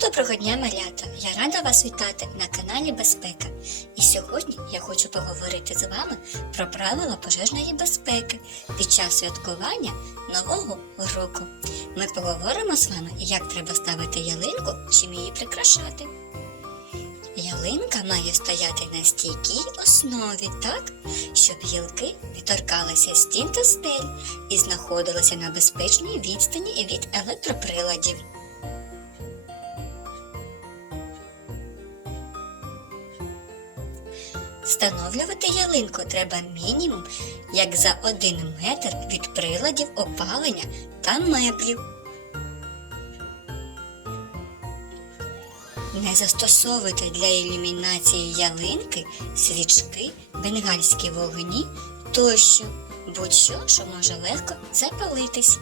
Доброго дня, малята! Я рада вас вітати на каналі Безпека. І сьогодні я хочу поговорити з вами про правила пожежної безпеки під час святкування Нового року. Ми поговоримо з вами, як треба ставити ялинку, чим її прикрашати. Ялинка має стояти на стійкій основі так, щоб гілки не торкалися стін та стель і знаходилися на безпечній відстані від електроприладів. Встановлювати ялинку треба мінімум як за один метр від приладів опалення та меблів. Не застосовуйте для ілюмінації ялинки свічки, бенгальські вогні тощо, будь-що, що може легко запалитись.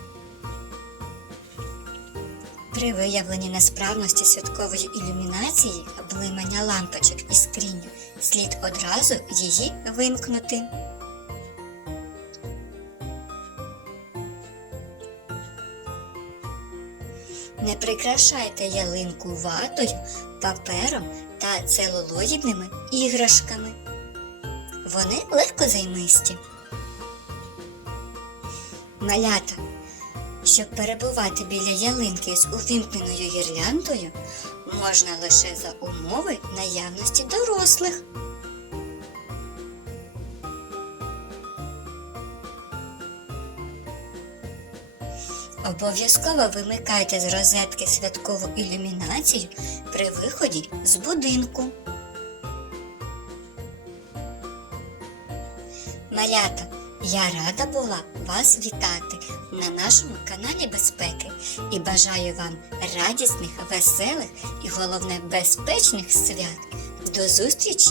При виявленні несправності святкової ілюмінації блимання лампочок і скрінь слід одразу її вимкнути. Не прикрашайте ялинку ватою, папером та целулоїдними іграшками. Вони легко займисті. Малята. Щоб перебувати біля ялинки з увімкненою гірляндою, можна лише за умови наявності дорослих. Обов'язково вимикайте з розетки святкову ілюмінацію при виході з будинку. Малята, я рада була вас вітати на нашому каналі безпеки і бажаю вам радісних, веселих і головне безпечних свят. До зустрічі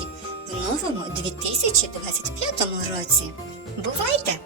в новому 2025 році. Бувайте!